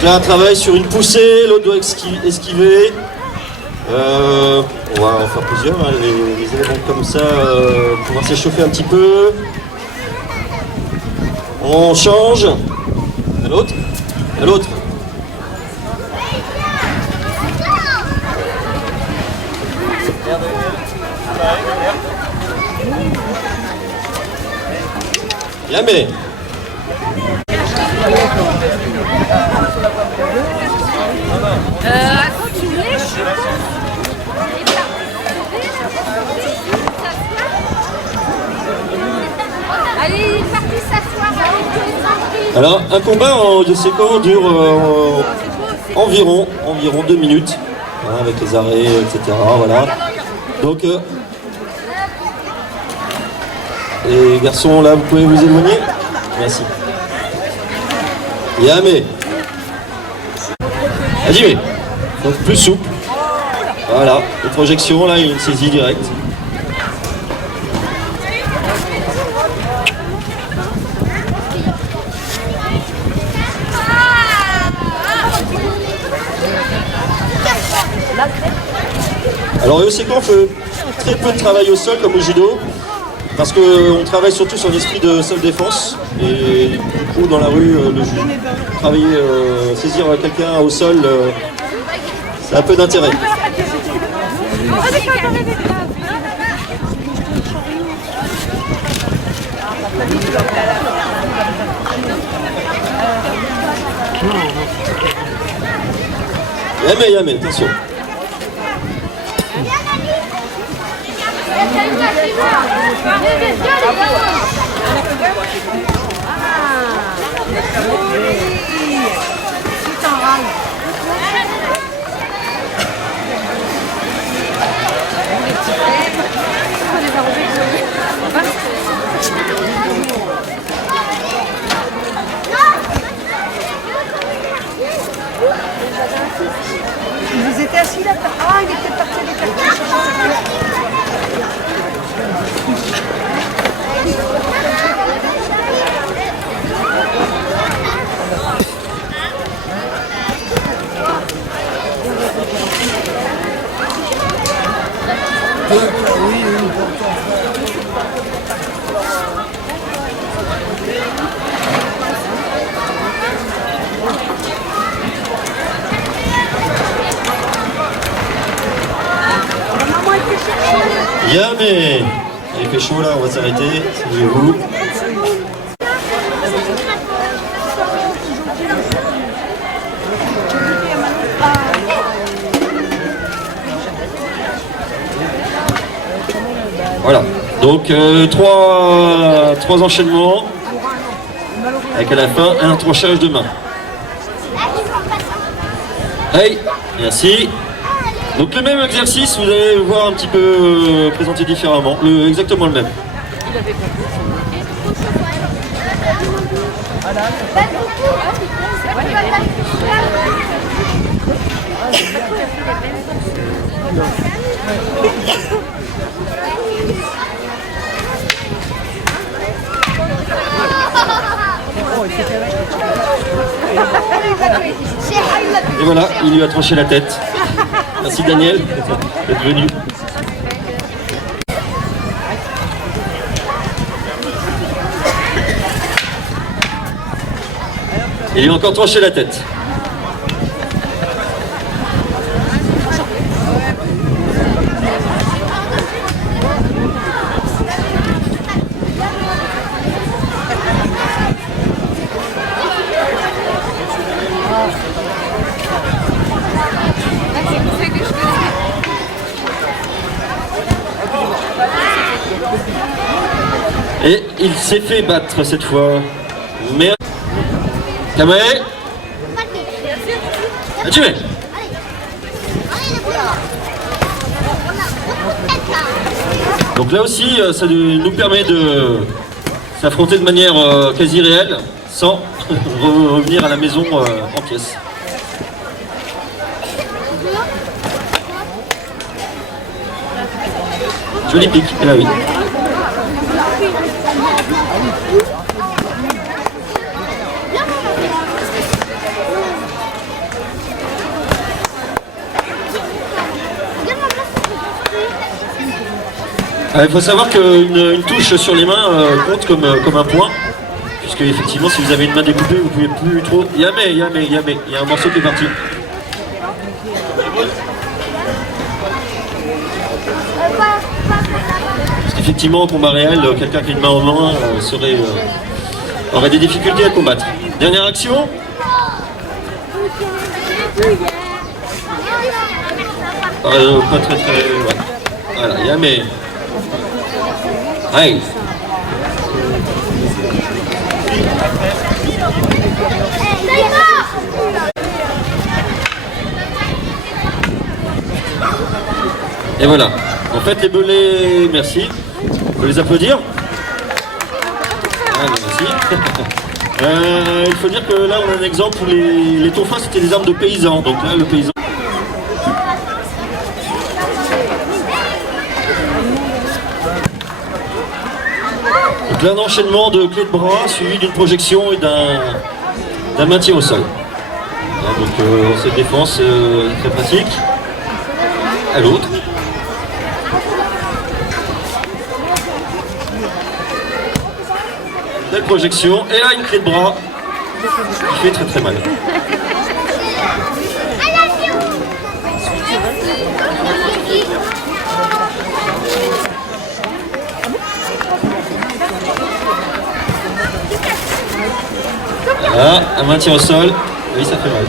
Donc là, un travail sur une poussée, l'autre doit esquiver. On va en faire plusieurs, hein, les éléments comme ça, pouvoir s'échauffer un petit peu. On change. À l'autre. À l'autre. Jamais. Allez, il est parti s'asseoir. Alors, un combat en séquence dure environ 2 minutes, hein, avec les arrêts, etc. Voilà. Donc, les garçons, là, vous pouvez vous éloigner. Merci. Yamé. Vas-y, donc plus souple. Voilà, les projections, là, il y a une saisie directe. Alors, au séquence, on fait très peu de travail au sol comme au judo, parce qu'on travaille surtout sur l'esprit de self-défense. Et du coup, dans la rue, travailler, saisir quelqu'un au sol, ça a peu d'intérêt. Yamé, attention. Vous étiez assis là? Ah, il est peut-être parti avec la Yamé. Il fait chaud là, on va s'arrêter. Saluez-vous. Voilà, donc trois enchaînements avec à la fin un accrochage de main. Hey, merci. Donc le même exercice, vous allez le voir un petit peu présenté différemment, exactement le même. Et voilà, il lui a tranché la tête. Merci Daniel d'être venu. Il lui a encore tranché la tête. Et il s'est fait battre cette fois. Merde. Kamé. Tu es. Donc là aussi, ça nous permet de s'affronter de manière quasi réelle, sans revenir à la maison en pièces. Joli pic, et là oui. Il faut savoir qu'une touche sur les mains compte comme un point. Puisque effectivement, si vous avez une main découpée, vous ne pouvez plus trop... Yamé, il y a un morceau qui est parti. Parce qu'effectivement, en combat réel, quelqu'un qui a une main en main aurait des difficultés à combattre. Dernière action. Pas très... Ouais. Voilà, Yamé. Aïe. Et voilà. En fait, les belets, merci. On peut les applaudir. Ah, merci. Il faut dire que là, on a un exemple où les tonfas, c'était des armes de paysans. Donc là, le paysan. Donc là, un enchaînement de clés de bras suivi d'une projection et d'un maintien au sol. Donc cette défense est très pratique. À l'autre. Belle projection. Et là, une clé de bras qui fait très très mal. Voilà, un maintien au sol. Oui, ça fait mal.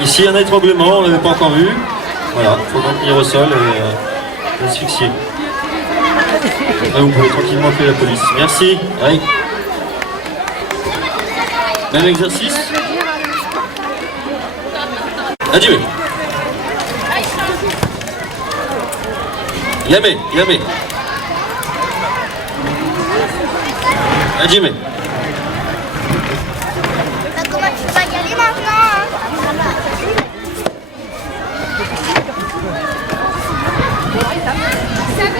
Ici, un étranglement, on ne l'avait pas encore vu. Voilà, il faut maintenir au sol et asphyxier. Là, vous pouvez tranquillement appeler la police. Merci. Allez. Même exercice. Adieu. Yamé. Adieu. Comment tu vas y aller maintenant Joli.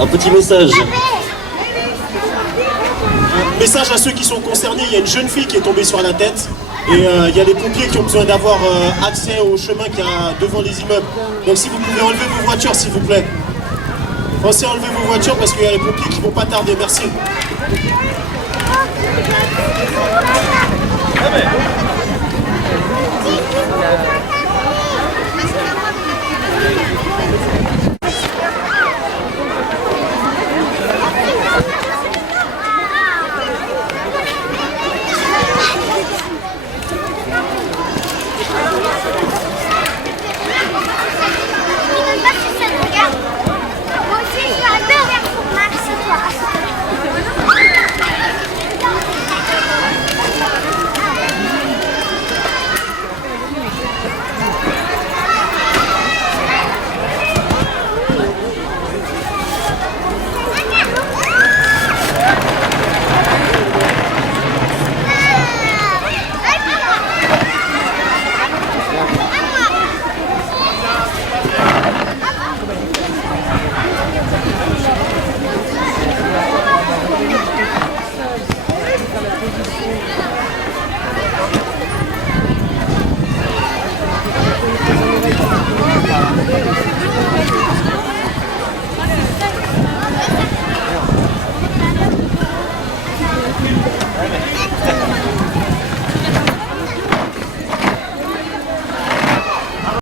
Un petit message. Message à ceux qui sont concernés, il y a une jeune fille qui est tombée sur la tête et il y a les pompiers qui ont besoin d'avoir accès au chemin qu'il y a devant les immeubles. Donc si vous pouvez enlever vos voitures s'il vous plaît. Pensez à enlever vos voitures parce qu'il y a les pompiers qui vont pas tarder, merci.